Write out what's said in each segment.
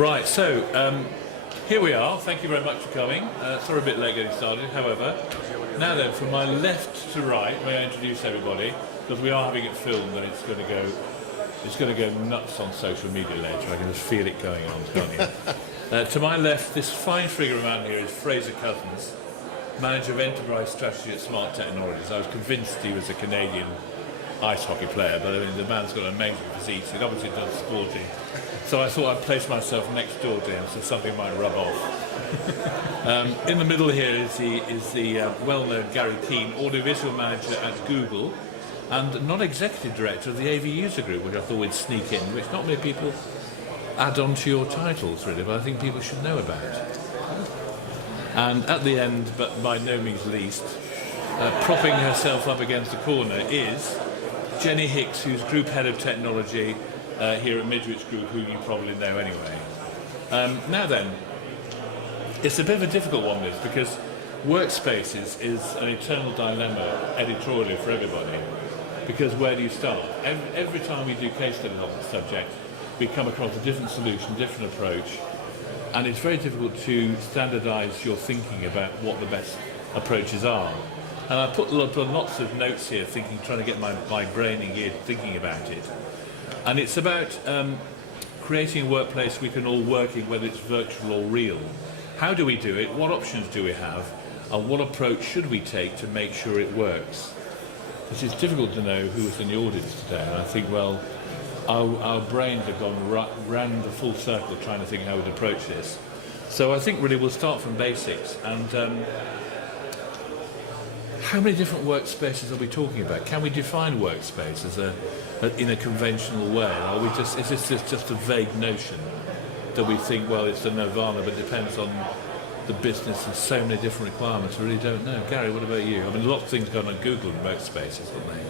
Right, so here we are. Thank you very much for coming. Sorry a bit late getting started. However, now then, from my left to right, may I introduce everybody, because we are having it filmed and it's going to go nuts on social media later. I can just feel it going on, can't you? To my left, this fine figure around here is Frazer Couzens, Manager of Enterprise Strategy at Smart Technologies. I was convinced he was a Canadian ice hockey player, but I mean, the man's got an amazing physique. He obviously does sporting. So I thought I'd place myself next door to him so something might rub off. In the middle here is the well-known Gary Keene, Audiovisual Manager at Google, and Non-Executive Director of the AV User Group, which I thought we'd sneak in, which not many people add on to your titles, really, but I think people should know about. And at the end, but by no means least, propping herself up against the corner is Jenny Hicks, who's Group Head of Technology here at Midwich Group, who you probably know anyway. Now then, it's a bit of a difficult one, this, because workspaces is an eternal dilemma editorially for everybody, because where do you start? Every time we do case studies on the subject, we come across a different solution, different approach, and it's very difficult to standardise your thinking about what the best approaches are. And I put lots of notes here, trying to get my brain engaged, thinking about it. And it's about creating a workplace we can all work in, whether it's virtual or real. How do we do it? What options do we have? And what approach should we take to make sure it works? Because it's difficult to know who's in the audience today. And I think, well, our brains have gone round the full circle trying to think how we'd approach this. So I think really we'll start from basics. And how many different workspaces are we talking about? Can we define workspace in a conventional way? Or is this just a vague notion that we think, well, it's the nirvana, but it depends on the business and so many different requirements? I really don't know. Gary, what about you? I mean, a lot of things going on Google and workspaces, aren't they?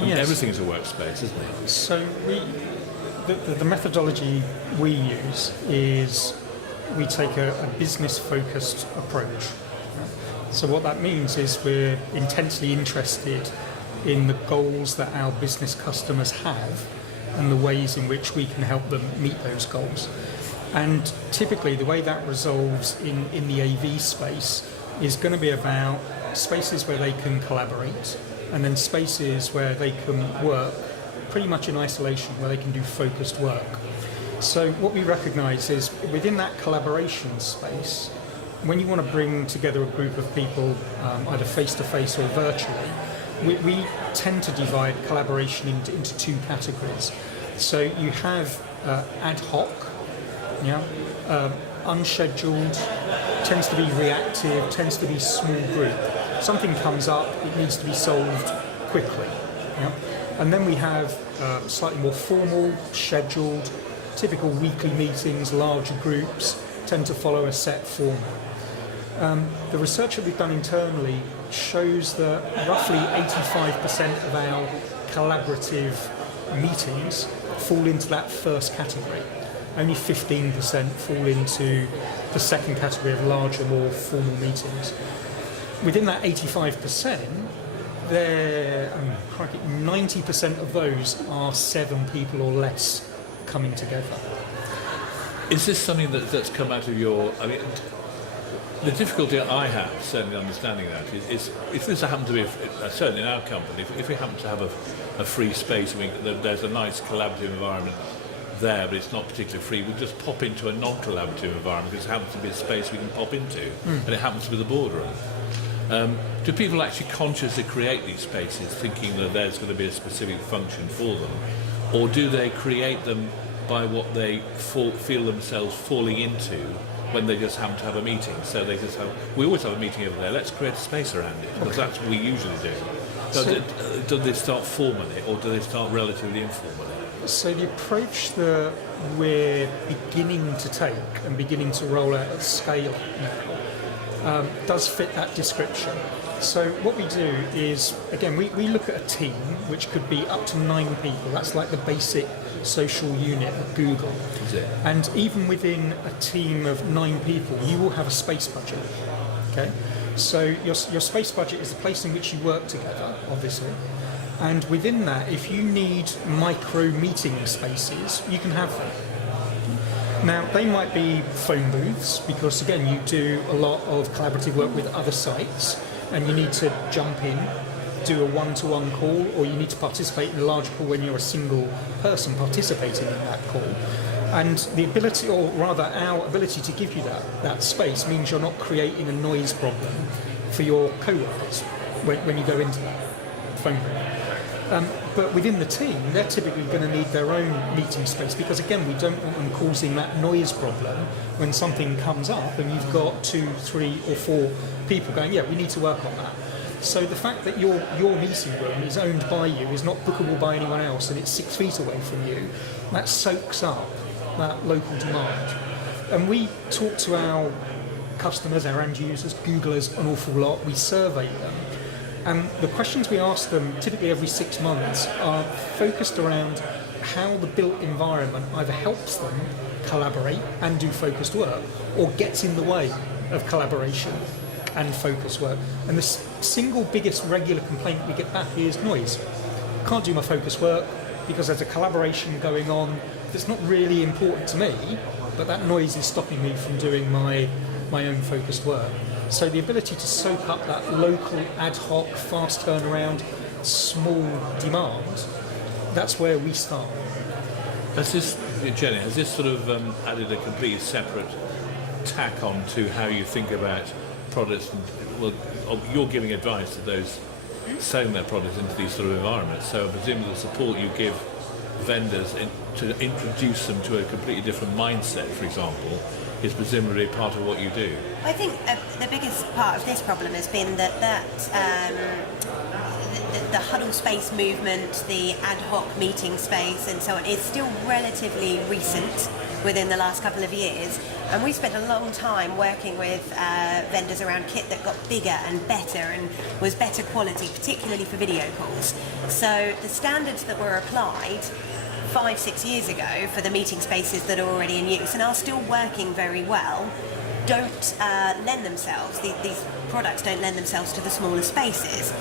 I mean, everything's a workspace, isn't it? So the methodology we use is we take a business-focused approach. So what that means is we're intensely interested in the goals that our business customers have and the ways in which we can help them meet those goals. And typically the way that resolves in the AV space is going to be about spaces where they can collaborate, and then spaces where they can work pretty much in isolation, where they can do focused work. So what we recognise is within that collaboration space, when you want to bring together a group of people, either face-to-face or virtually, we tend to divide collaboration into two categories. So you have ad hoc, unscheduled, tends to be reactive, tends to be small group. Something comes up, it needs to be solved quickly. And then we have slightly more formal, scheduled, typical weekly meetings, larger groups, tend to follow a set format. The research that we've done internally shows that roughly 85% of our collaborative meetings fall into that first category. Only 15% fall into the second category of larger, more formal meetings. Within that 85%, 90% of those are 7 people or less coming together. Is this something that's come out of your... I mean, the difficulty I have, certainly understanding that, is if this happened to be, certainly in our company, if we happen to have a free space, there's a nice collaborative environment there, but it's not particularly free, we just pop into a non-collaborative environment because it happens to be a space we can pop into, and it happens to be the boardroom. Do people actually consciously create these spaces thinking that there's going to be a specific function for them, or do they create them by what they feel themselves falling into when they just happen to have a meeting? So they just have, we always have a meeting over there, let's create a space around it, because that's what we usually do. So do they start formally, or do they start relatively informally? So the approach that we're beginning to take and beginning to roll out at scale now does fit that description. So what we do is, again, we look at a team which could be up to 9 people. That's like the basic social unit at Google. And even within a team of 9 people, you will have a space budget. Okay, so your space budget is the place in which you work together, obviously. And within that, if you need micro meeting spaces, you can have them. Now, they might be phone booths because, again, you do a lot of collaborative work with other sites and you need to jump in, do a one-to-one call, or you need to participate in a large call when you're a single person participating in that call. And the ability, or rather our ability to give you that space means you're not creating a noise problem for your co-workers when you go into that phone booth. But within the team, they're typically going to need their own meeting space because, again, we don't want them causing that noise problem when something comes up and you've got 2, 3 or 4 people going, yeah, we need to work on that. So the fact that your meeting room is owned by you, is not bookable by anyone else, and it's 6 feet away from you, that soaks up that local demand. And we talk to our customers, our end users, Googlers, an awful lot. We survey them. And the questions we ask them, typically every 6 months, are focused around how the built environment either helps them collaborate and do focused work, or gets in the way of collaboration and focused work. And the single biggest regular complaint we get back is noise. Can't do my focused work because there's a collaboration going on that's not really important to me, but that noise is stopping me from doing my own focused work. So the ability to soak up that local, ad hoc, fast turnaround, small demand, that's where we start. Jenny, has this sort of added a completely separate tack on to how you think about products? Well, you're giving advice to those selling their products into these sort of environments, so I presume the support you give vendors to introduce them to a completely different mindset, for example, is presumably part of what you do. I think the biggest part of this problem has been that the huddle space movement, the ad hoc meeting space and so on is still relatively recent within the last couple of years, and we spent a long time working with vendors around kit that got bigger and better and was better quality, particularly for video calls. So the standards that were applied 5-6 years ago for the meeting spaces that are already in use and are still working very well don't lend themselves, these products don't lend themselves to the smaller spaces.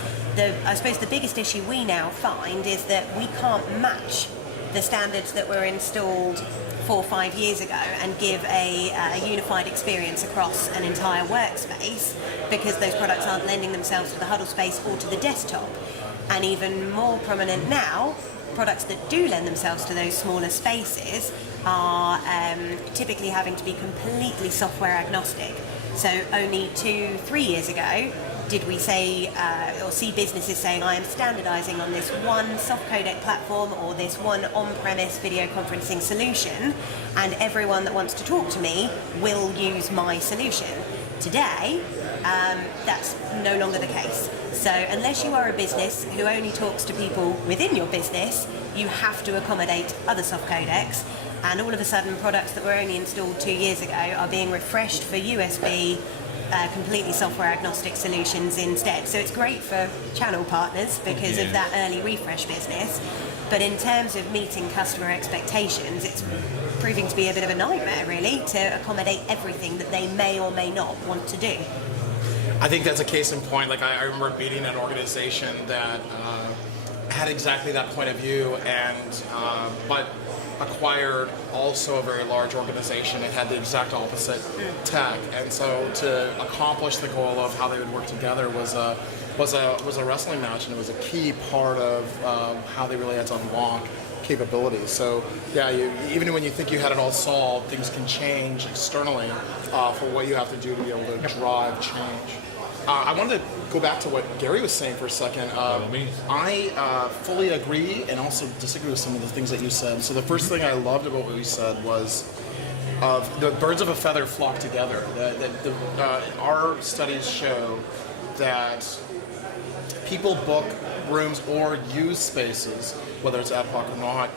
I suppose the biggest issue we now find is that we can't match the standards that were installed 4 or 5 years ago and give a unified experience across an entire workspace because those products aren't lending themselves to the huddle space or to the desktop. And even more prominent now, products that do lend themselves to those smaller spaces are typically having to be completely software agnostic. So only 2-3 years ago did we say or see businesses saying, I am standardizing on this one soft codec platform or this one on-premise video conferencing solution, and everyone that wants to talk to me will use my solution. Today, that's no longer the case. So unless you are a business who only talks to people within your business, you have to accommodate other soft codecs, and all of a sudden products that were only installed 2 years ago are being refreshed for USB completely software agnostic solutions instead. So it's great for channel partners because of that early refresh business, but in terms of meeting customer expectations, it's proving to be a bit of a nightmare really to accommodate everything that they may or may not want to do. I think that's a case in point. Like I remember meeting an organization that had exactly that point of view, and but acquired also a very large organization that had the exact opposite tech. And so to accomplish the goal of how they would work together was a wrestling match, and it was a key part of how they really had to unlock capabilities. So yeah, even when you think you had it all solved, things can change externally for what you have to do to be able to drive change. I wanted to go back to what Gary was saying for a second. I fully agree and also disagree with some of the things that you said. So the first thing I loved about what you said was the birds of a feather flock together. Our studies show that people book rooms or use spaces, whether it's ad hoc or not,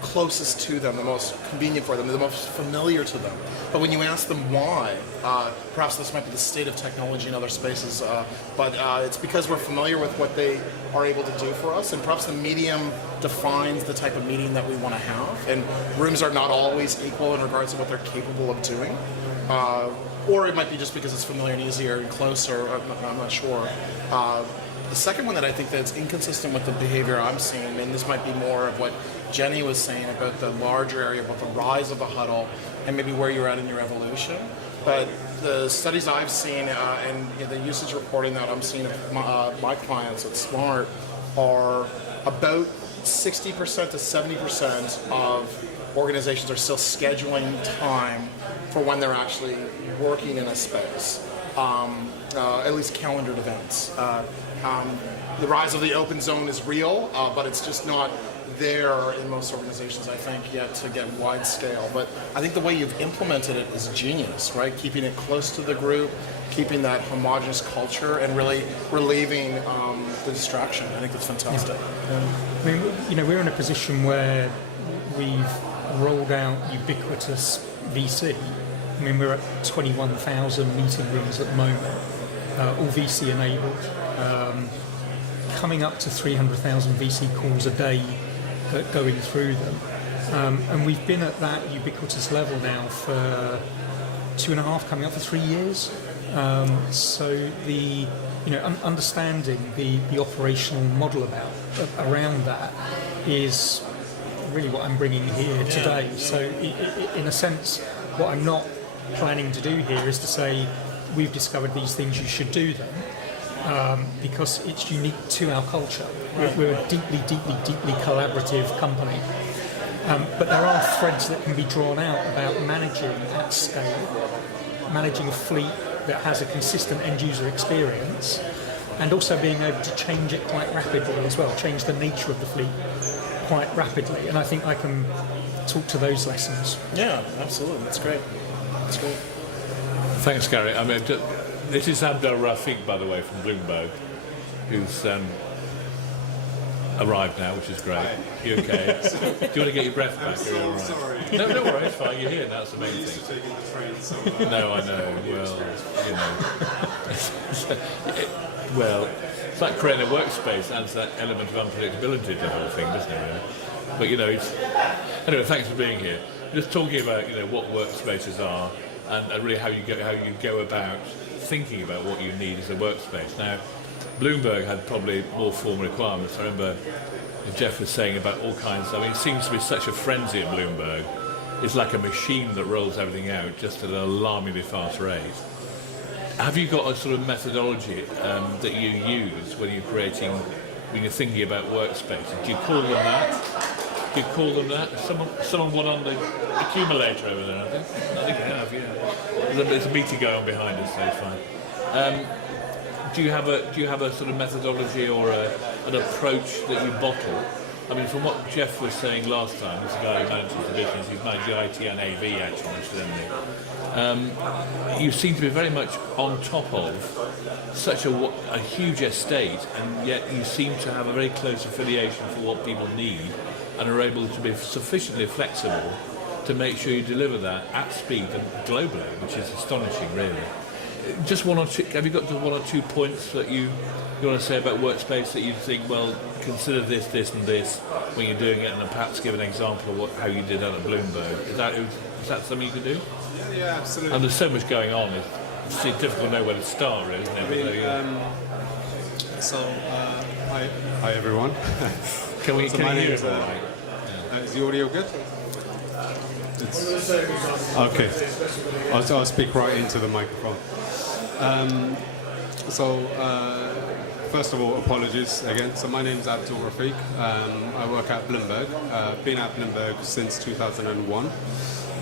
closest to them, the most convenient for them, the most familiar to them. But when you ask them why, perhaps this might be the state of technology in other spaces, but it's because we're familiar with what they are able to do for us, and perhaps the medium defines the type of meeting that we want to have, and rooms are not always equal in regards to what they're capable of doing. Or it might be just because it's familiar and easier and closer, I'm not sure. The second one that I think that's inconsistent with the behavior I'm seeing, and this might be more of what Jenny was saying about the larger area, about the rise of the huddle, and maybe where you're at in your evolution. But the studies I've seen and the usage reporting that I'm seeing of my clients at Smart are about 60% to 70% of organizations are still scheduling time for when they're actually working in a space, at least calendared events. The rise of the open zone is real, but it's just not there in most organizations, I think, yet to get wide scale. But I think the way you've implemented it is genius, right? Keeping it close to the group, keeping that homogenous culture, and really relieving the distraction. I think that's fantastic. I mean, we're in a position where we've rolled out ubiquitous VC. I mean, we're at 21,000 meeting rooms at the moment, all VC enabled, coming up to 300,000 VC calls a day going through them. And we've been at that ubiquitous level now for 2.5, coming up for 3 years. So understanding the operational model around that is really what I'm bringing here today. So in a sense, what I'm not planning to do here is to say, we've discovered these things, you should do them, because it's unique to our culture. We're a deeply, deeply, deeply collaborative company. But there are threads that can be drawn out about managing at scale, managing a fleet that has a consistent end-user experience, and also being able to change it quite rapidly as well, change the nature of the fleet quite rapidly. And I think I can talk to those lessons. Yeah, absolutely. That's great. That's great. Thanks, Gary. I mean, this is Abdul Rafique, by the way, from Bloomberg, who's arrived now, which is great. Hi. You okay? Do you want to get your breath back? I'm so Right? sorry. No, don't worry, it's fine. You're here. That's the main I'm used to thing. taking the train, so... No, I know. Well, it's like creating a workspace adds that element of unpredictability to the whole thing, doesn't it? Really? But anyway. Thanks for being here. Just talking about what workspaces are and really how you go about thinking about what you need as a workspace. Now, Bloomberg had probably more formal requirements. I remember Jeff was saying about all kinds. I mean, it seems to be such a frenzy at Bloomberg. It's like a machine that rolls everything out just at an alarmingly fast rate. Have you got a sort of methodology that you use when you're thinking about workspaces? Do you call them that? Do you call them that? Someone won on the accumulator over there, I think they have, yeah. There's a meeting going on behind us, so it's fine. Do you have a sort of methodology or an approach that you bottle? I mean, from what Jeff was saying last time, this guy who manages the business, he's managed the IT and AV actually, incidentally. You seem to be very much on top of such a huge estate, and yet you seem to have a very close affiliation for what people need, and are able to be sufficiently flexible to make sure you deliver that at speed and globally, which is astonishing, really. Just one or two. Have you got one or 2 points that you want to say about workspace that you think, well, consider this, this, and this when you're doing it, and then perhaps give an example of how you did that at Bloomberg? Is that something you can do? Yeah, absolutely. And there's so much going on. It's difficult to know where to start, really, isn't it? Hi everyone. Can we hear name it is, all right? Is the audio good? Okay. I'll speak right into the microphone. First of all, apologies again. So my name is Abdul Rafique. I work at Bloomberg. Been at Bloomberg since 2001.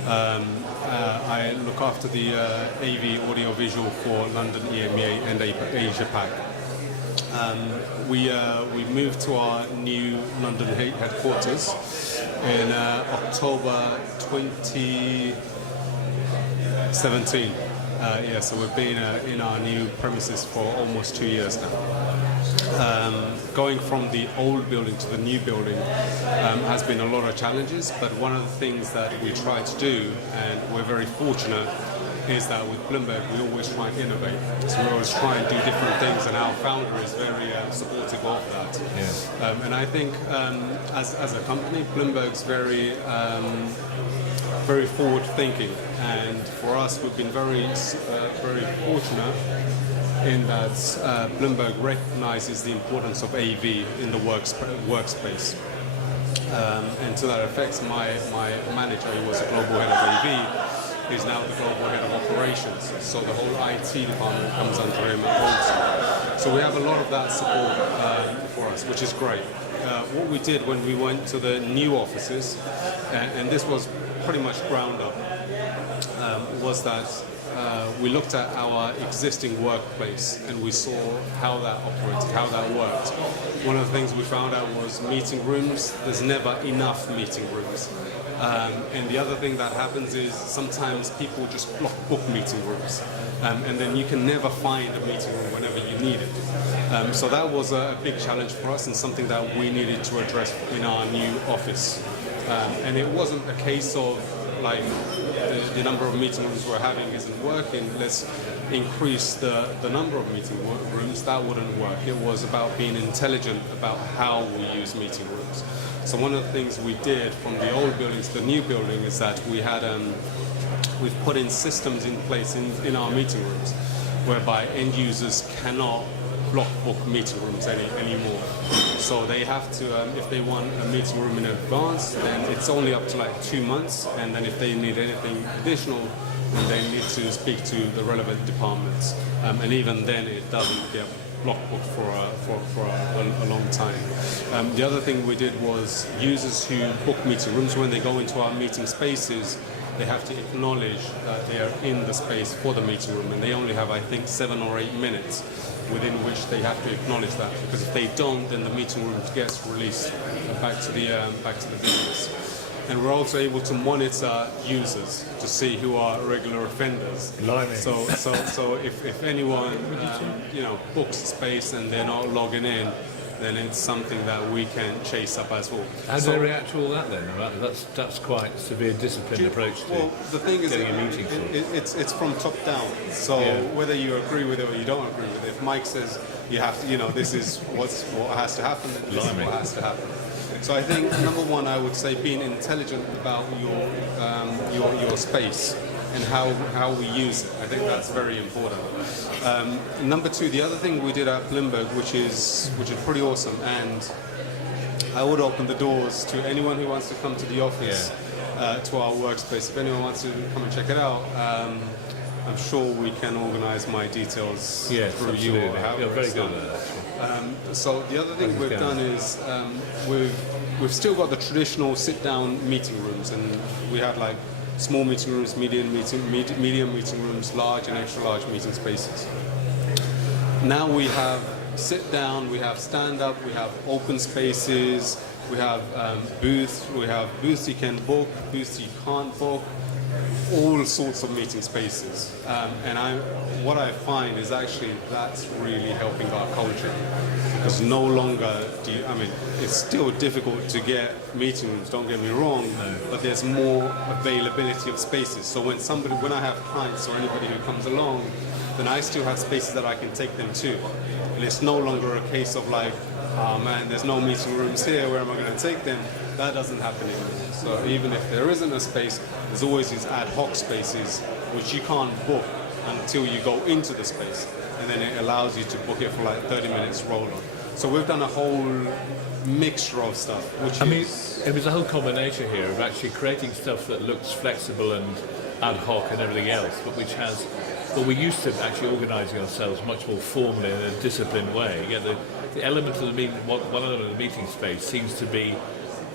I look after the AV audio visual for London, EMEA, and Asia Pac. We moved to our new London headquarters in October 2017. So we've been in our new premises for almost 2 years now. Going from the old building to the new building has been a lot of challenges, but one of the things that we try to do, and we're very fortunate, is that with Bloomberg we always try and innovate. So we always try and do different things, and our founder is very supportive of that. Yeah. And I think as a company, Bloomberg's very forward thinking, and for us we've been very fortunate in that Bloomberg recognizes the importance of AV in the workspace. And to that effect, my manager, who was a global head of AV, is now the global head of operations. So the whole IT department comes under him also. So we have a lot of that support for us, which is great. What we did when we went to the new offices, and this was pretty much ground up, was that we looked at our existing workplace and we saw how that operated, how that worked. One of the things we found out was meeting rooms, there's never enough meeting rooms. And the other thing that happens is sometimes people just book meeting rooms. And then you can never find a meeting room whenever you need it. So that was a big challenge for us and something that we needed to address in our new office. And it wasn't a case of like the number of meeting rooms we're having isn't working, let's increase the number of meeting rooms. That wouldn't work. It was about being intelligent about how we use meeting rooms. So one of the things we did from the old building to the new building is that we had we've put in systems in place in our meeting rooms whereby end users cannot block book meeting rooms anymore. So they have to, if they want a meeting room in advance, then it's only up to like 2 months, and then if they need anything additional, then they need to speak to the relevant departments. And even then it doesn't get block booked for a long time. The other thing we did was users who book meeting rooms, when they go into our meeting spaces, they have to acknowledge that they are in the space for the meeting room, and they only have, I think, 7 or 8 minutes within which they have to acknowledge that, because if they don't, then the meeting room gets released back to the business. And we're also able to monitor users to see who are regular offenders. So if anyone books space and they're not logging in, then it's something that we can chase up as well. How do they react to all that then? Right? That's quite severe disciplined approach to the thing is, getting a meeting. It's from top down. So whether you agree with it or you don't agree with it, if Mike says you have to, this is what has to happen, then this is what has to happen. So I think number one, I would say being intelligent about your space and how we use it. I think that's very important. Number two, the other thing we did at Bloomberg, which is pretty awesome, and I would open the doors to anyone who wants to come to the office, to our workspace. If anyone wants to come and check it out, I'm sure we can organise my details through you or however. You're very good at that, actually. So the other thing we've done is we've still got the traditional sit-down meeting rooms, and we have like small meeting rooms, medium meeting rooms, large and extra large meeting spaces. Now we have sit-down, we have stand-up, we have open spaces, we have booths you can book, booths you can't book, all sorts of meeting spaces. And what I find is actually that's really helping our culture, because no longer it's still difficult to get meeting rooms, don't get me wrong, but there's more availability of spaces. So when I have clients or anybody who comes along, then I still have spaces that I can take them to. And it's no longer a case of like, oh man, there's no meeting rooms here, where am I going to take them? That doesn't happen anymore. So even if there isn't a space, there's always these ad hoc spaces which you can't book until you go into the space, and then it allows you to book it for like 30 minutes roll on. So we've done a whole mixture of stuff, it was a whole combination here of actually creating stuff that looks flexible and ad hoc and everything else, but which has, well, we're used to actually organising ourselves much more formally in a disciplined way. The element of the meeting, one element of the meeting space seems to be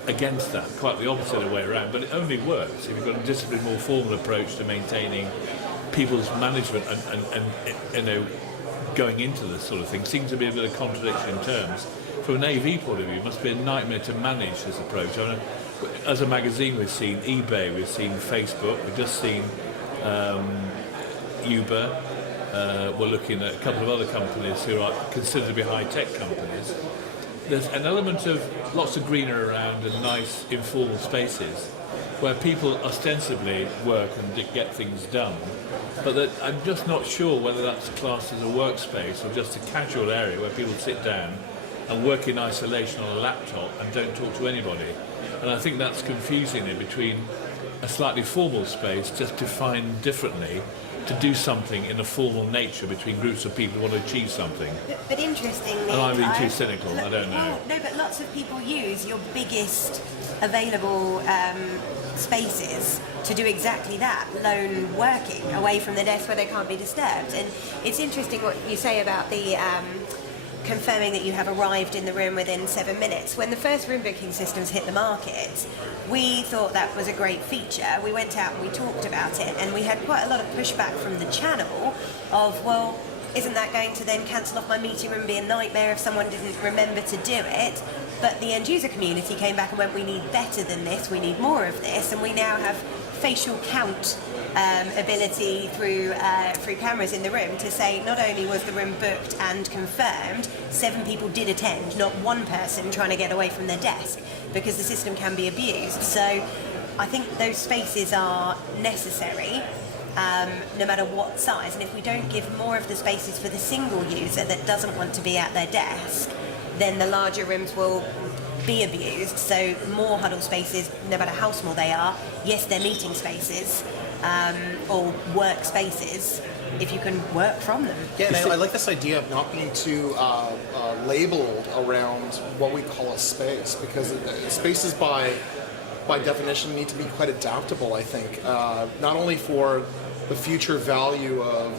against that, quite the opposite of the way around, but it only works if you've got a disciplined, more formal approach to maintaining people's management and going into this sort of thing. Seems to be a bit of contradiction in terms. From an AV point of view, it must be a nightmare to manage this approach. As a magazine, we've seen eBay, we've seen Facebook, we've just seen Uber. We're looking at a couple of other companies who are considered to be high-tech companies. There's an element of lots of greenery around and nice informal spaces where people ostensibly work and get things done, but that I'm just not sure whether that's classed as a workspace or just a casual area where people sit down and work in isolation on a laptop and don't talk to anybody. And I think that's confusing it between a slightly formal space just defined differently to do something in a formal nature between groups of people who want to achieve something. But interestingly, Am I being too Clive, cynical? I don't know. Well, no, but lots of people use your biggest available spaces to do exactly that, lone working away from the desk where they can't be disturbed. And it's interesting what you say about the confirming that you have arrived in the room within 7 minutes. When the first room booking systems hit the market, we thought that was a great feature. We went out and we talked about it, and we had quite a lot of pushback from the channel of, well, isn't that going to then cancel off my meeting room and be a nightmare if someone didn't remember to do it? But the end user community came back and went, we need better than this, we need more of this, and we now have facial count ability through cameras in the room to say not only was the room booked and confirmed, 7 people did attend, not one person trying to get away from their desk, because the system can be abused. So I think those spaces are necessary, no matter what size. And if we don't give more of the spaces for the single user that doesn't want to be at their desk, then the larger rooms will be abused. So more huddle spaces, no matter how small they are. Yes, they're meeting spaces or workspaces if you can work from them. Yeah, and I like this idea of not being too labeled around what we call a space, because spaces by definition need to be quite adaptable, I think, not only for the future value of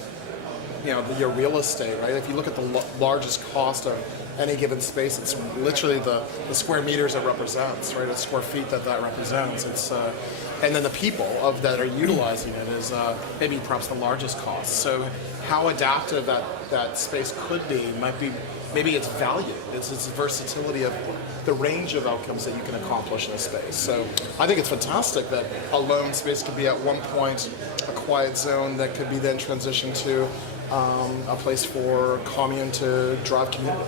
your real estate, right? If you look at the largest cost of any given space, it's literally the square meters it represents, right? The square feet that represents. It's and then the people that are utilizing it is maybe perhaps the largest cost. So how adaptive that space could be might be maybe its value. It's its versatility of the range of outcomes that you can accomplish in a space. So I think it's fantastic that a lone space could be at one point a quiet zone that could be then transitioned to a place for commune to drive community.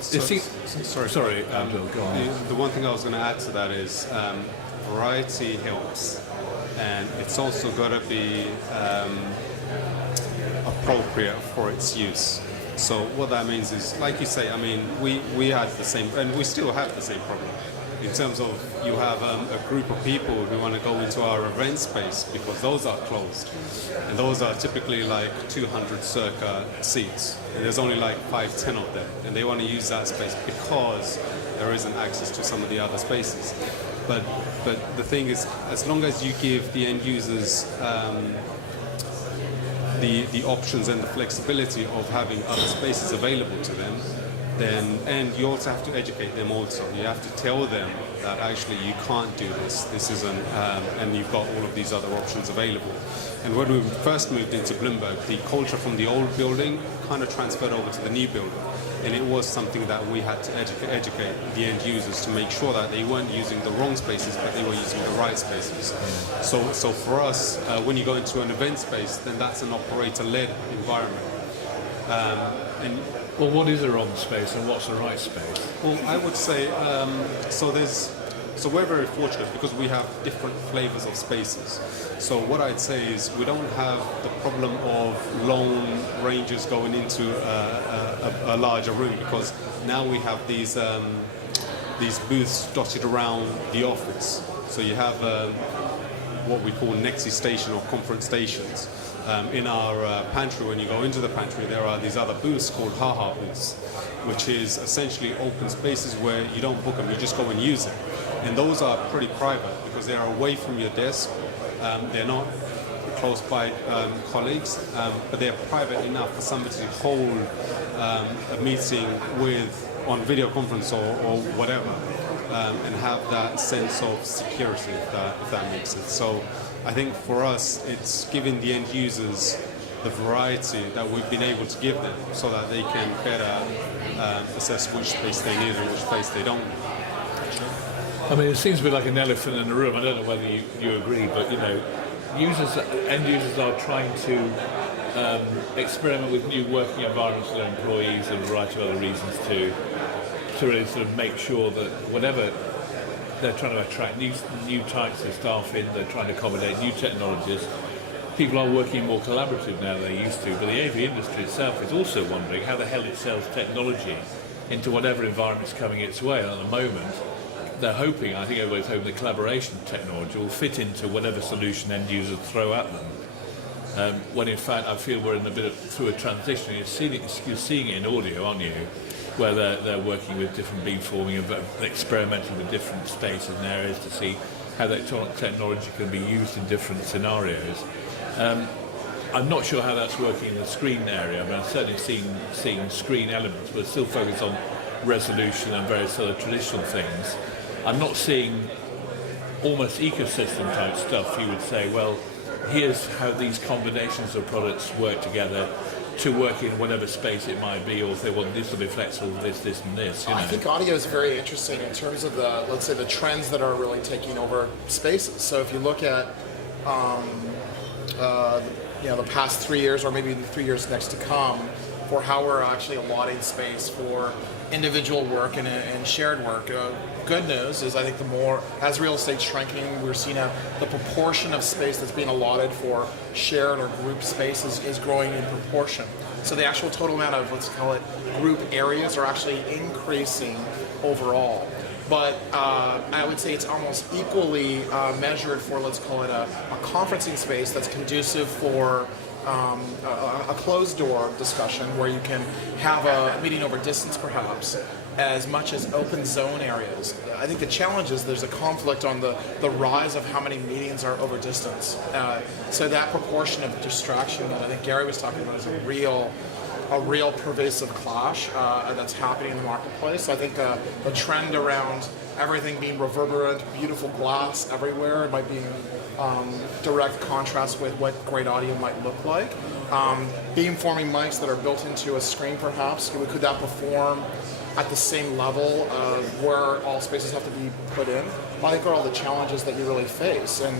Sorry, Abdul, go on. The one thing I was going to add to that is variety helps, and it's also got to be appropriate for its use. So what that means is, like you say, I mean, we had the same, and we still have the same problem. In terms of you have a group of people who want to go into our event space because those are closed, and those are typically like 200 circa seats, and there's only like 5-10 of them, and they want to use that space because there isn't access to some of the other spaces. But the thing is, as long as you give the end users the options and the flexibility of having other spaces available to them, then, and you also have to educate them also. You have to tell them that actually you can't do this, this isn't, and you've got all of these other options available. And when we first moved into Bloomberg, the culture from the old building kind of transferred over to the new building. And it was something that we had to educate the end users to make sure that they weren't using the wrong spaces, but they were using the right spaces. So for us, when you go into an event space, then that's an operator-led environment. Well, what is a wrong space and what's the right space? Well, I would say, so we're very fortunate because we have different flavors of spaces. So what I'd say is we don't have the problem of long ranges going into a larger room, because now we have these booths dotted around the office. So you have what we call Nexi station or conference stations. In our pantry, when you go into the pantry, there are these other booths called haha booths, which is essentially open spaces where you don't book them, you just go and use them. And those are pretty private because they're away from your desk. They're not close by colleagues, but they're private enough for somebody to hold a meeting with on video conference or whatever, and have that sense of security, if that makes sense. So I think for us, it's giving the end users the variety that we've been able to give them so that they can better assess which space they need and which space they don't need. I mean, it seems a bit like an elephant in the room. I don't know whether you agree, but end users are trying to experiment with new working environments for their employees and a variety of other reasons to really sort of make sure that whatever they're trying to attract new types of staff in, they're trying to accommodate new technologies. People are working more collaborative now than they used to, but the AV industry itself is also wondering how the hell it sells technology into whatever environment's coming its way. And at the moment, they're hoping, I think everybody's hoping, the collaboration technology will fit into whatever solution end users throw at them. when in fact I feel we're in a bit through a transition. You're seeing it in audio, aren't you? Where they're working with different beamforming and experimenting with different spaces and areas to see how that technology can be used in different scenarios. I'm not sure how that's working in the screen area. I mean, I've certainly seen screen elements, but still focused on resolution and various other traditional things. I'm not seeing almost ecosystem type stuff. You would say, well, here's how these combinations of products work together to work in whatever space it might be, or if they want this to be flexible, this, and this. You know? I think audio is very interesting in terms of let's say, the trends that are really taking over spaces. So if you look at, the past 3 years, or maybe the 3 years next to come, for how we're actually allotting space for individual work and shared work. Good news is I think the more, as real estate's shrinking, we're seeing the proportion of space that's being allotted for shared or group space is growing in proportion. So the actual total amount of, let's call it, group areas are actually increasing overall. But I would say it's almost equally measured for, let's call it, a conferencing space that's conducive for a closed door discussion where you can have a meeting over distance perhaps, as much as open zone areas. I think the challenge is there's a conflict on the rise of how many meetings are over distance. So that proportion of distraction that I think Gary was talking about is a real pervasive clash that's happening in the marketplace. So I think the trend around everything being reverberant, beautiful glass everywhere might be in direct contrast with what great audio might look like. Beamforming mics that are built into a screen perhaps, could that perform at the same level of where all spaces have to be put in? I think are all the challenges that you really face. And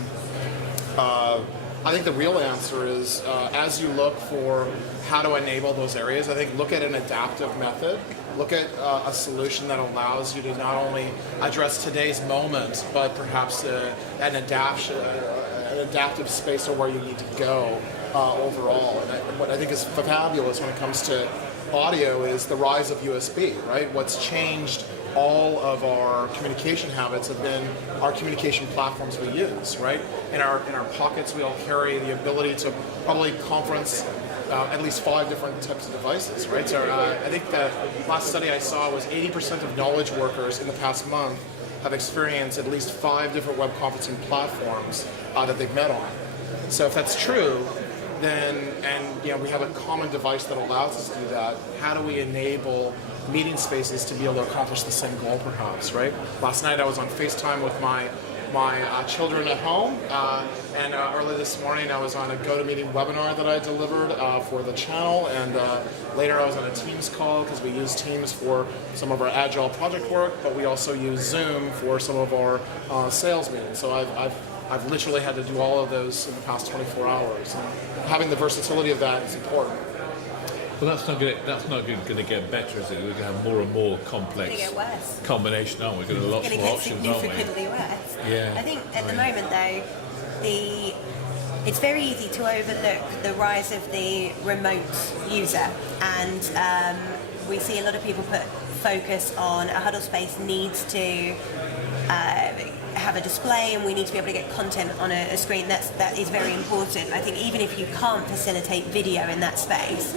I think the real answer is, as you look for how to enable those areas, I think look at an adaptive method. Look at a solution that allows you to not only address today's moment, but perhaps an adaptive space of where you need to go overall. And what I think is fabulous when it comes to audio is the rise of USB, right? What's changed all of our communication habits have been our communication platforms we use, right? In our pockets, we all carry the ability to probably conference at least 5 different types of devices, right? So I think the last study I saw was 80% of knowledge workers in the past month have experienced at least 5 different web conferencing platforms that they've met on. So if that's true, then, and we have a common device that allows us to do that, how do we enable meeting spaces to be able to accomplish the same goal perhaps, right? Last night I was on FaceTime with my children at home, and early this morning I was on a GoToMeeting webinar that I delivered for the channel, and later I was on a Teams call because we use Teams for some of our agile project work, but we also use Zoom for some of our sales meetings. So I've literally had to do all of those in the past 24 hours, and having the versatility of that is important. Well, that's not going to get better, is it? We're going to have more and more complex It's going to get worse. combination, aren't we? We're going to have lots more options, aren't we? Significantly worse. Yeah. I think at the moment, though, it's very easy to overlook the rise of the remote user, and we see a lot of people put focus on a huddle space needs to have a display, and we need to be able to get content on a screen. That is very important. I think even if you can't facilitate video in that space,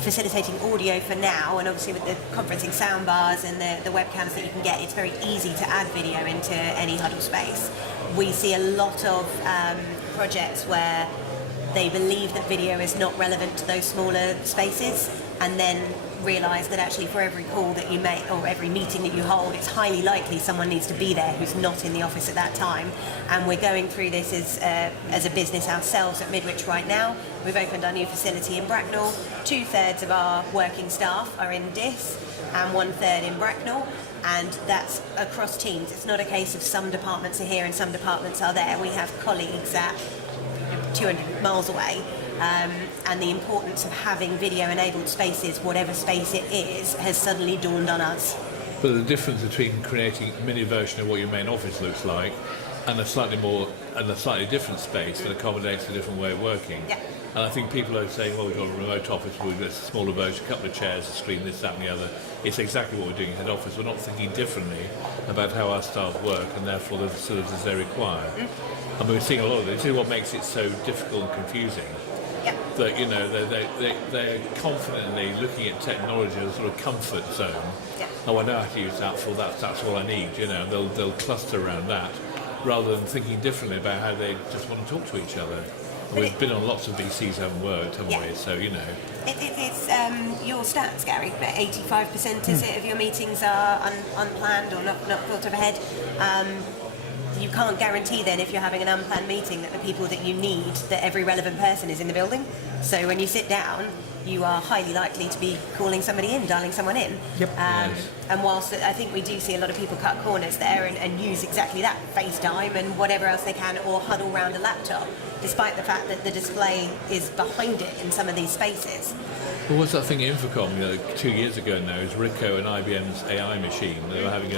facilitating audio for now, and obviously with the conferencing soundbars and the webcams that you can get, it's very easy to add video into any huddle space. We see a lot of projects where they believe that video is not relevant to those smaller spaces, and then realise that actually for every call that you make or every meeting that you hold, it's highly likely someone needs to be there who's not in the office at that time. And we're going through this as a business ourselves at Midwich right now. We've opened our new facility in Bracknell. 2/3 of our working staff are in DIS and 1/3 in Bracknell, and that's across teams. It's not a case of some departments are here and some departments are there. We have colleagues at 200 miles away. And the importance of having video-enabled spaces, whatever space it is, has suddenly dawned on us. But the difference between creating a mini version of what your main office looks like and a slightly different space that accommodates a different way of working. Yeah. And I think people are saying, well, we've got a remote office, we've got a smaller version, a couple of chairs, a screen, this, that and the other. It's exactly what we're doing in head office. We're not thinking differently about how our staff work, and therefore the facilities they require. I mean, we're seeing a lot of this. This is what makes it so difficult and confusing. that they're confidently looking at technology as a sort of comfort zone. Yeah. Oh, I know how to use that for that's all I need. They'll cluster around that rather than thinking differently about how they just want to talk to each other. And we've been on lots of VCs haven't worked, haven't we? So It's your stats, Gary. 85% is it of your meetings are unplanned or not thought of ahead. You can't guarantee then, if you're having an unplanned meeting, that the people that you need, that every relevant person is in the building. So when you sit down, you are highly likely to be calling somebody in, dialing someone in. Yep. Yes. And whilst I think we do see a lot of people cut corners there and use exactly that, FaceTime and whatever else they can, or huddle around a laptop, despite the fact that the display is behind it in some of these spaces. Well, what's that thing in Infocom 2 years ago now is Rico and IBM's AI machine. They were having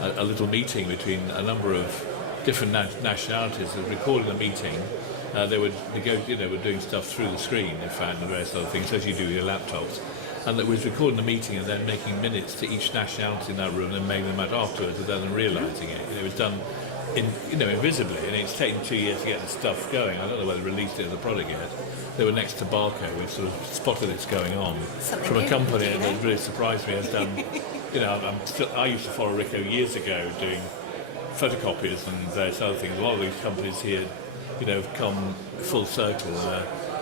a little meeting between a number of different nationalities. They were recording a meeting. They were doing stuff through the screen, in fact, and various other things, as you do with your laptops. And it was recording the meeting and then making minutes to each nationality in that room and making them out afterwards without them realising it. It was done invisibly, and it's taken 2 years to get the stuff going. I don't know whether they released it as a product yet. They were next to Barco, we sort of spotted this going on from a company that really surprised me. Has done, I used to follow Rico years ago doing photocopies and various other things. A lot of these companies here, have come full circle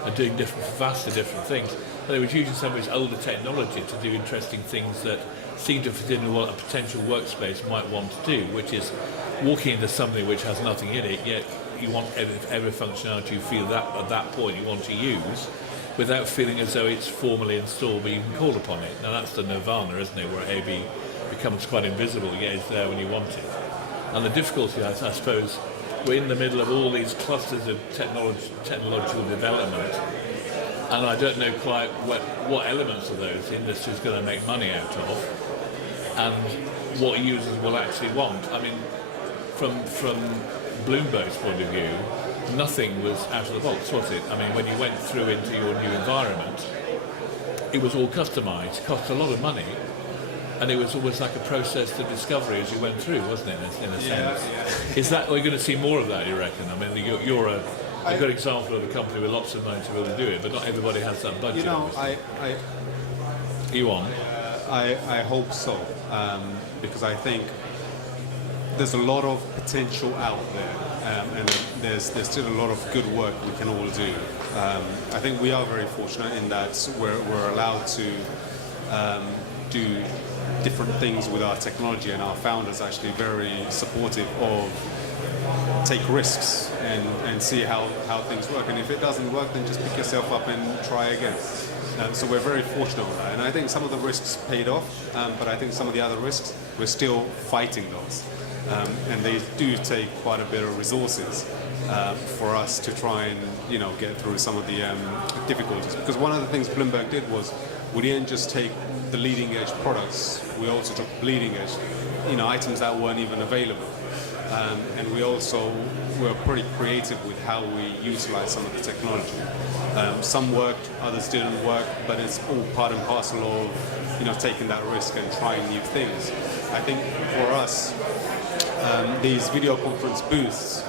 and doing vastly different things. But they were using some of this older technology to do interesting things that seem to fit in what a potential workspace might want to do, which is walking into something which has nothing in it, yet you want every functionality you feel that at that point you want to use without feeling as though it's formally installed but you can call upon it. Now that's the nirvana, isn't it, where AB becomes quite invisible, yet it's there when you want it. And the difficulty, I suppose, we're in the middle of all these clusters of technological development, and I don't know quite what elements of those the industry is going to make money out of, and what users will actually want. I mean, from Bloomberg's point of view, nothing was out of the box, was it? I mean, when you went through into your new environment, it was all customised, cost a lot of money, and it was almost like a process to discovery as you went through, wasn't it, in a sense? Yeah. Is that, are you going to see more of that, you reckon? I mean, you're a good example of a company with lots of money to be able to do it, but not everybody has that budget. You on? I hope so, because I think there's a lot of potential out there, and there's still a lot of good work we can all do. I think we are very fortunate in that we're allowed to do different things with our technology, and our founders are actually very supportive of take risks and see how things work. And if it doesn't work, then just pick yourself up and try again. So we're very fortunate on that. And I think some of the risks paid off, but I think some of the other risks, we're still fighting those. And they do take quite a bit of resources for us to try and get through some of the difficulties. Because one of the things Bloomberg did was we didn't just take the leading edge products, we also took bleeding edge, items that weren't even available. And we also were pretty creative with how we utilize some of the technology. Some worked, others didn't work, but it's all part and parcel of taking that risk and trying new things. I think for us, these video conference booths,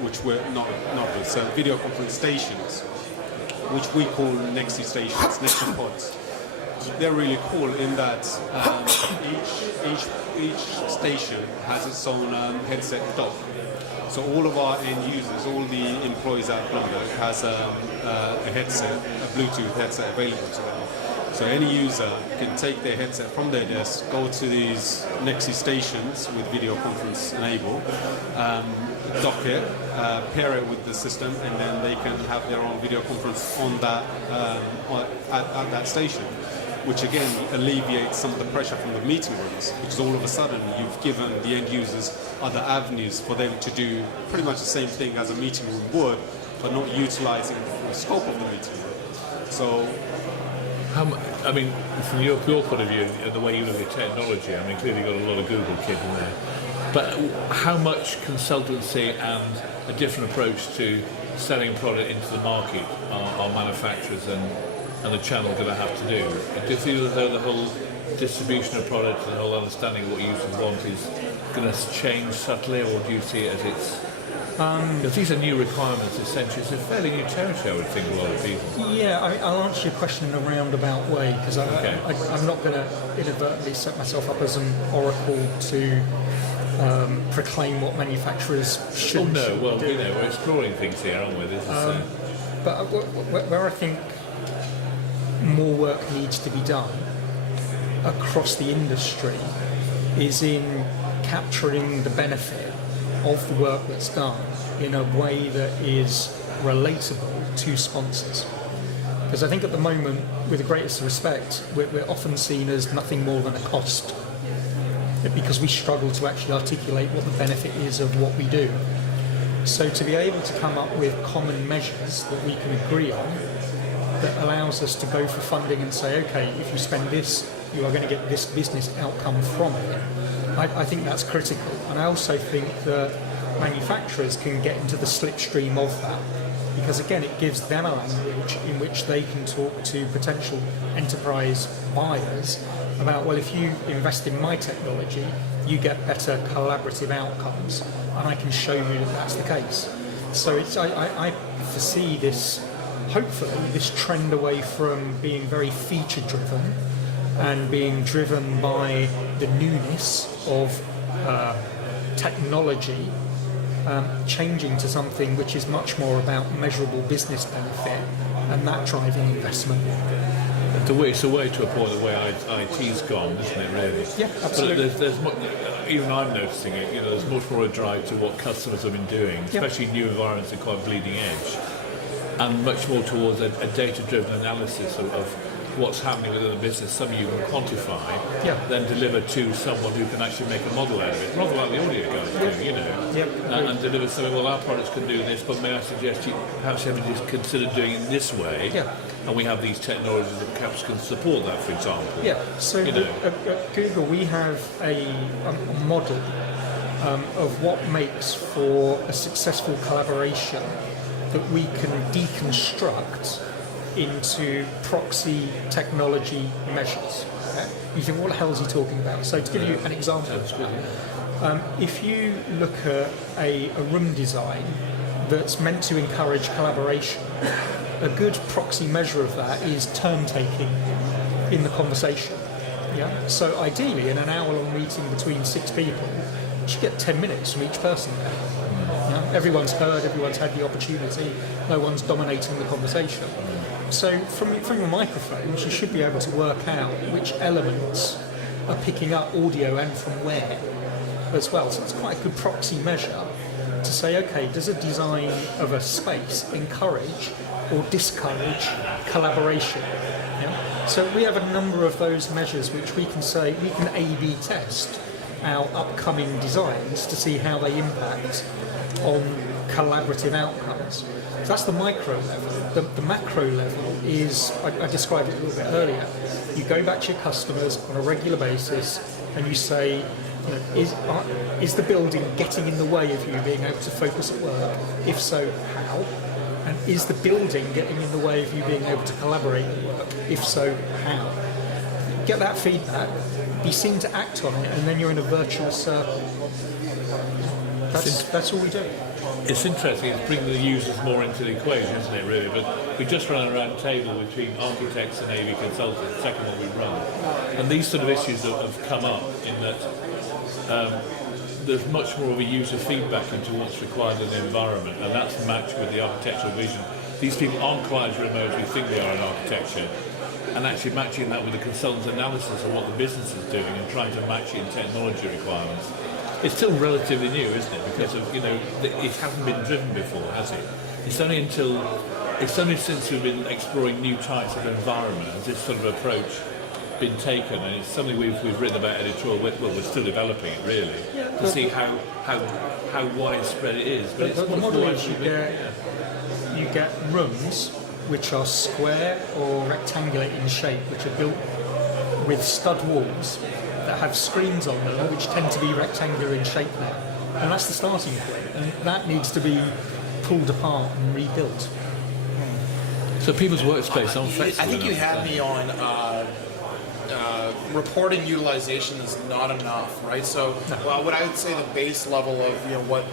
which were not booths, so video conference stations, which we call Nexi stations, Nexi pods. They're really cool in that each station has its own headset dock. So all of our end users, all the employees at Bloomberg has a headset, a Bluetooth headset available to them. So any user can take their headset from their desk, go to these Nexi stations with video conference enabled, dock it, pair it with the system, and then they can have their own video conference on that at that station, which again alleviates some of the pressure from the meeting rooms, because all of a sudden you've given the end users other avenues for them to do pretty much the same thing as a meeting room would, but not utilizing the full scope of the meeting room. So, I mean, from your point of view, the way you look at technology, I mean, clearly you've got a lot of Google kit in there, but how much consultancy and a different approach to selling product into the market are manufacturers and the channel going to have to do? Do you feel as though the whole distribution of products and the whole understanding of what users want is going to change subtly, or do you see it as it's Because these are new requirements, essentially. It's a fairly new territory, I would think, a lot of people. Yeah, I'll answer your question in a roundabout way because I'm not going to inadvertently set myself up as an oracle to proclaim what manufacturers should. Oh no, well, do. we're exploring things here, aren't we? This is, But where I think more work needs to be done across the industry is in capturing the benefit of the work that's done in a way that is relatable to sponsors. Because I think at the moment, with the greatest respect, we're often seen as nothing more than a cost because we struggle to actually articulate what the benefit is of what we do. So to be able to come up with common measures that we can agree on that allows us to go for funding and say, okay, if you spend this, you are going to get this business outcome from it. I think that's critical. And I also think that manufacturers can get into the slipstream of that because, again, it gives them a language in which they can talk to potential enterprise buyers about, well, if you invest in my technology, you get better collaborative outcomes, and I can show you that that's the case. So I foresee this, hopefully, this trend away from being very feature-driven and being driven by the newness of technology, changing to something which is much more about measurable business benefit and that driving investment. It's a way to a point the way IT's gone, isn't it, really? Yeah, absolutely. But there's even I'm noticing it, there's much more a drive to what customers have been doing, especially new environments are quite bleeding edge, and much more towards a data-driven analysis of what's happening within the business, something you can quantify, then deliver to someone who can actually make a model out of it, rather like the audio guys do, and deliver something, well, our products can do this, but may I suggest you perhaps have just consider doing it this way, and we have these technologies that perhaps can support that, for example. Yeah, so at Google we have a model of what makes for a successful collaboration that we can deconstruct into proxy technology measures. Okay? You think, what the hell is he talking about? So to give you an example, if you look at a room design that's meant to encourage collaboration, a good proxy measure of that is turn taking in the conversation. Yeah. So ideally, in an hour-long meeting between 6 people, you should get 10 minutes from each person there. Everyone's heard, everyone's had the opportunity, no one's dominating the conversation. So from your microphones, you should be able to work out which elements are picking up audio and from where as well. So it's quite a good proxy measure to say, okay, does a design of a space encourage or discourage collaboration? Yeah? So we have a number of those measures which we can say, we can A/B test our upcoming designs to see how they impact on collaborative outcomes. So that's the micro level. The macro level is, I described it a little bit earlier, you go back to your customers on a regular basis and you say, is the building getting in the way of you being able to focus at work? If so, how? And is the building getting in the way of you being able to collaborate at work? If so, how? Get that feedback, be seen to act on it, and then you're in a virtuous circle. That's all we do. It's interesting, it's bringing the users more into the equation, isn't it, really? But we just run a round table between architects and AV consultants, the second one we run. And these sort of issues have come up in that there's much more of a user feedback into what's required in the environment, and that's matched with the architectural vision. These people aren't quite as remote as we think they are in architecture, and actually matching that with the consultant's analysis of what the business is doing and trying to match it in technology requirements. It's still relatively new, isn't it? Because of, it hasn't been driven before, has it? It's only since we've been exploring new types of environment has this sort of approach been taken, and it's something we've written about editorial. Well, we're still developing it really to see how widespread it is. But the model is you get rooms which are square or rectangular in shape, which are built with stud walls that have screens on them, which tend to be rectangular in shape now. And that's the starting point, and that needs to be pulled apart and rebuilt. So people's workspace on flexible. I think you had me on reporting utilization is not enough, right? So, well, what I would say the base level of what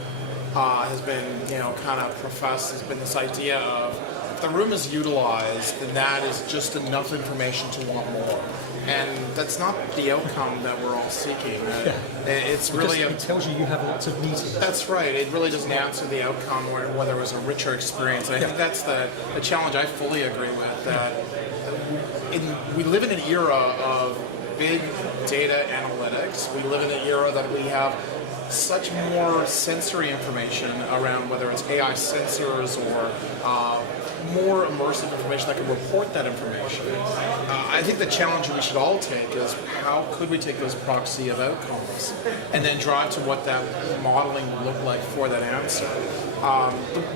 has been, kind of professed, has been this idea of if the room is utilized, then that is just enough information to want more. And that's not the outcome that we're all seeking. It's really it tells you have lots of meetings. That's right. It really doesn't answer the outcome or whether it was a richer experience. And I think that's the challenge I fully agree with, that we live in an era of big data analytics. We live in an era that we have such more sensory information around, whether it's AI sensors or more immersive information that can report that information. I think the challenge we should all take is how could we take those proxy of outcomes and then drive to what that modeling will look like for that answer.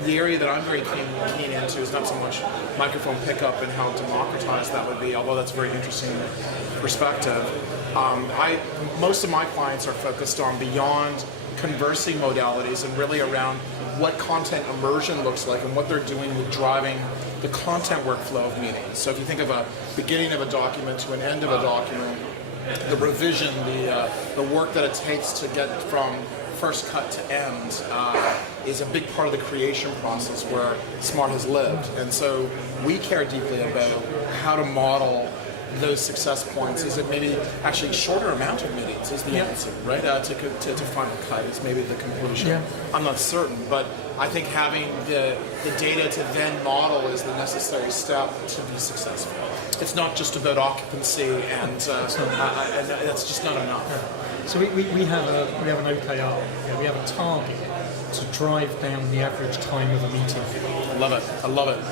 The area that I'm very keen into is not so much microphone pickup and how democratized that would be, although that's a very interesting perspective. Most of my clients are focused on beyond conversing modalities and really around what content immersion looks like and what they're doing with driving the content workflow of meetings. So if you think of a beginning of a document to an end of a document, the revision, the work that it takes to get from first cut to end is a big part of the creation process where Smart has lived. And so we care deeply about how to model those success points. Is it maybe actually shorter amount of meetings is the answer, right? To final cut is maybe the conclusion. Yeah. I'm not certain, but I think having the data to then model is the necessary step to be successful. It's not just about occupancy, and that's just not enough. So we have an OKR. We have a target to drive down the average time of a meeting. I love it.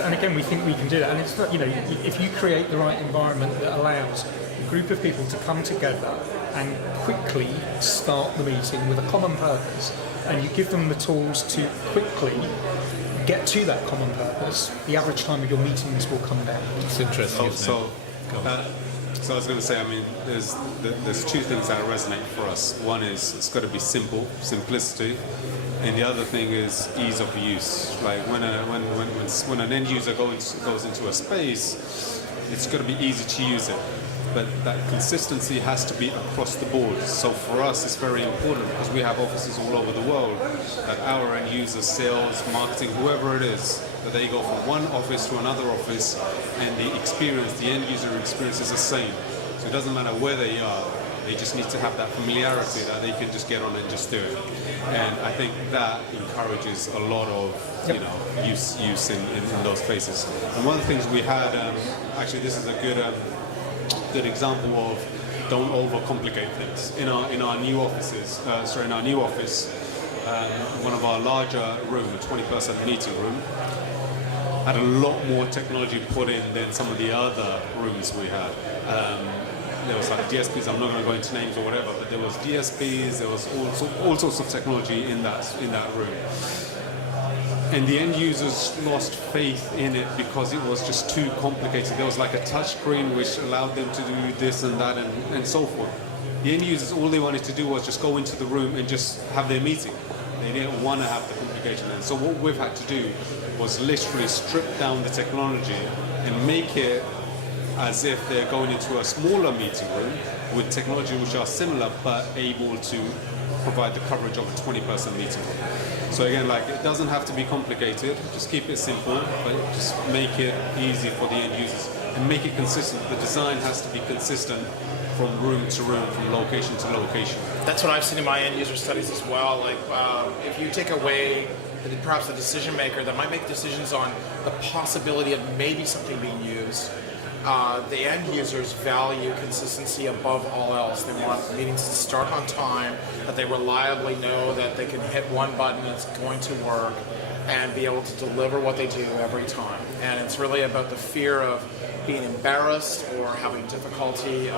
And again, we think we can do that. And it's not, if you create the right environment that allows a group of people to come together and quickly start the meeting with a common purpose, and you give them the tools to quickly get to that common purpose, the average time of your meetings will come down. It's interesting. So I was going to say, there's two things that resonate for us. One is it's got to be simplicity, and the other thing is ease of use. Like when an end user goes into a space, it's got to be easy to use it. But that consistency has to be across the board. So for us, it's very important because we have offices all over the world that our end users, sales, marketing, whoever it is, that they go from one office to another office, and the end user experience is the same. So it doesn't matter where they are. They just need to have that familiarity that they can just get on and just do it. And I think that encourages a lot of use in those places. And one of the things we had, actually this is a good example of don't overcomplicate things. In our new office, one of our larger room, a 20-person meeting room, had a lot more technology put in than some of the other rooms we had. There was like DSPs, I'm not going to go into names or whatever, but there was DSPs, there was all sorts of technology in that room. And the end users lost faith in it because it was just too complicated. There was like a touch screen which allowed them to do this and that and so forth. The end users, all they wanted to do was just go into the room and just have their meeting. They didn't want to have the complication. And so what we've had to do was literally strip down the technology and make it as if they're going into a smaller meeting room with technology which are similar but able to provide the coverage of a 20-person meeting room. So again, it doesn't have to be complicated, just keep it simple, but just make it easy for the end users and make it consistent. The design has to be consistent from room to room, from location to location. That's what I've seen in my end user studies as well. If you take away perhaps the decision maker that might make decisions on the possibility of maybe something being used, the end users value consistency above all else. They want meetings to start on time, that they reliably know that they can hit one button and it's going to work, and be able to deliver what they do every time. And it's really about the fear of being embarrassed or having difficulty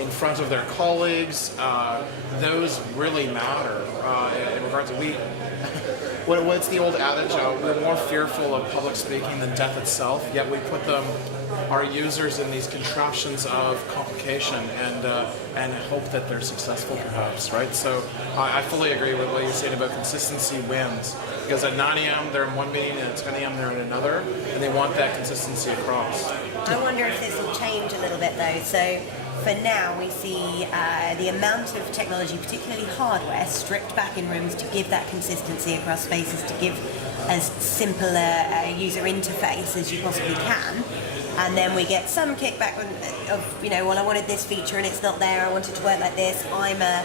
in front of their colleagues. Those really matter in regards to what's the old adage? We're more fearful of public speaking than death itself, yet we put our users in these contraptions of complication and hope that they're successful perhaps, right? So I fully agree with what you're saying about consistency wins. Because at 9 a.m. they're in one meeting and at 10 a.m. they're in another, and they want that consistency across. I wonder if this will change a little bit though. So for now we see the amount of technology, particularly hardware, stripped back in rooms to give that consistency across spaces, to give as simple a user interface as you possibly can. And then we get some kickback of, well, I wanted this feature and it's not there, I wanted to work like this, I'm a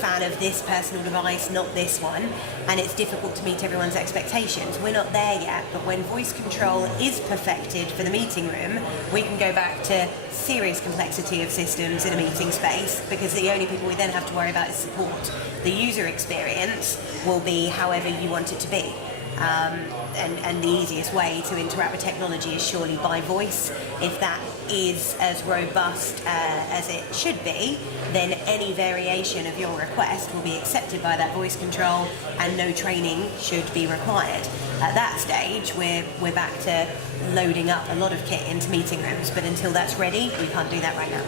fan of this personal device, not this one, and it's difficult to meet everyone's expectations. We're not there yet, but when voice control is perfected for the meeting room, we can go back to serious complexity of systems in a meeting space, because the only people we then have to worry about is support. The user experience will be however you want it to be. And the easiest way to interact with technology is surely by voice. If that is as robust as it should be, then any variation of your request will be accepted by that voice control, and no training should be required. At that stage, we're back to loading up a lot of kit into meeting rooms, but until that's ready, we can't do that right now.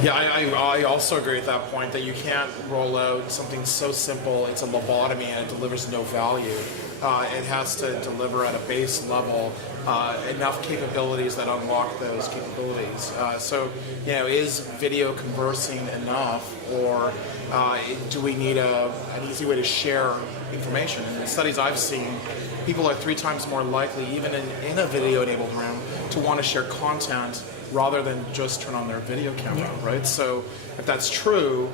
Yeah, I also agree with that point, that you can't roll out something so simple, it's a lobotomy and it delivers no value. It has to deliver at a base level enough capabilities that unlock those capabilities. So, is video conversing enough, or do we need an easy way to share information? In the studies I've seen, people are 3 times more likely, even in a video-enabled room, to want to share content rather than just turn on their video camera, right? So if that's true,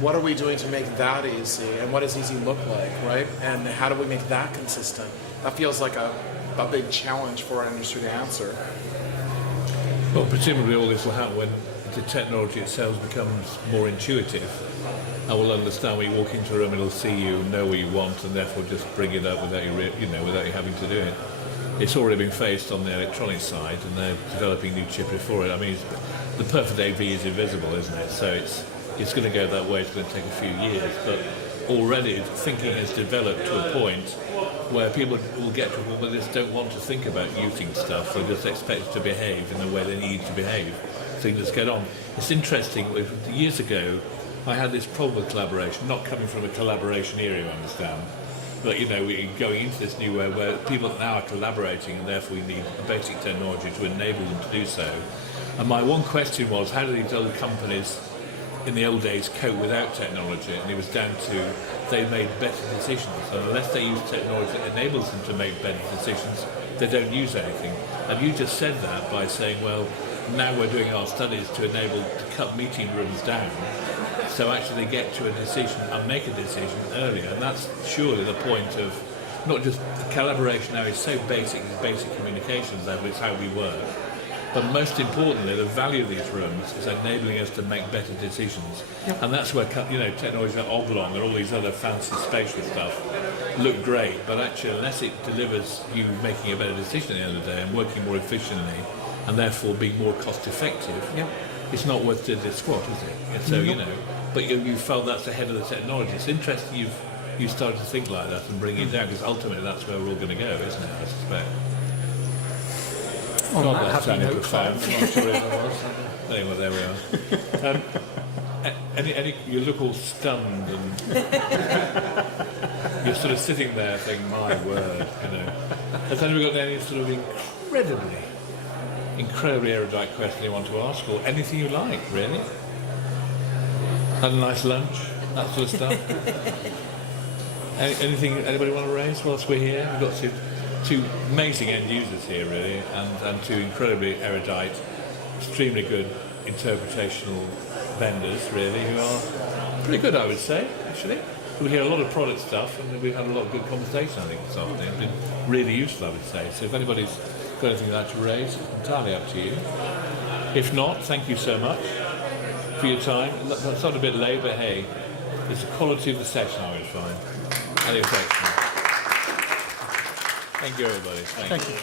what are we doing to make that easy? And what does easy look like, right? And how do we make that consistent? That feels like a big challenge for our industry to answer. Well, presumably all this will happen when the technology itself becomes more intuitive. And will understand when you walk into a room, it'll see you, know what you want, and therefore just bring it up without without you having to do it. It's already been faced on the electronic side, and they're developing new chipset for it. I mean, the perfect AV is invisible, isn't it? So it's going to go that way. It's going to take a few years, but already thinking has developed to a point where people will get to a point where they just don't want to think about using stuff. They just expect it to behave in the way they need to behave. So you just get on. It's interesting. Years ago, I had this problem with collaboration, not coming from a collaboration era, you understand. But we're going into this new way where people now are collaborating, and therefore we need a basic technology to enable them to do so. And my one question was, how do these other companies in the old days cope without technology? And it was down to they made better decisions. And unless they use technology that enables them to make better decisions, they don't use anything. And you just said that by saying, well, now we're doing our studies to cut meeting rooms down. So actually they get to a decision and make a decision earlier, and that's surely the point of not just collaboration now is so basic, it's basic communications level, it's how we work. But most importantly, the value of these rooms is enabling us to make better decisions. Yep. And that's where technologies like Oblong and all these other fancy spatial stuff look great, but actually unless it delivers you making a better decision at the end of the day and working more efficiently and therefore being more cost effective, yep, it's not worth doing this squat, is it? And so, but you felt that's ahead of the technology. It's interesting you started to think like that and bring it down, because ultimately that's where we're all going to go, isn't it, I suspect? God, that's sounding profound. I'm not sure if it was. Anyway, there we are. You look all stunned, and you're sort of sitting there thinking, my word, Has anybody got any sort of incredibly erudite question you want to ask, or anything you like, really? Had a nice lunch, that sort of stuff. Anything anybody want to raise whilst we're here? We've got two amazing end users here, really, and 2 incredibly erudite, extremely good interpretational vendors, really, who are pretty good, I would say, actually. We hear a lot of product stuff, and we've had a lot of good conversation, I think, this afternoon. It's been really useful, I would say. So if anybody's got anything like to raise, it's entirely up to you. If not, thank you so much for your time. That's not a bit late, but hey, it's the quality of the session, I would find, and the effect. Thank you, everybody. Thank you.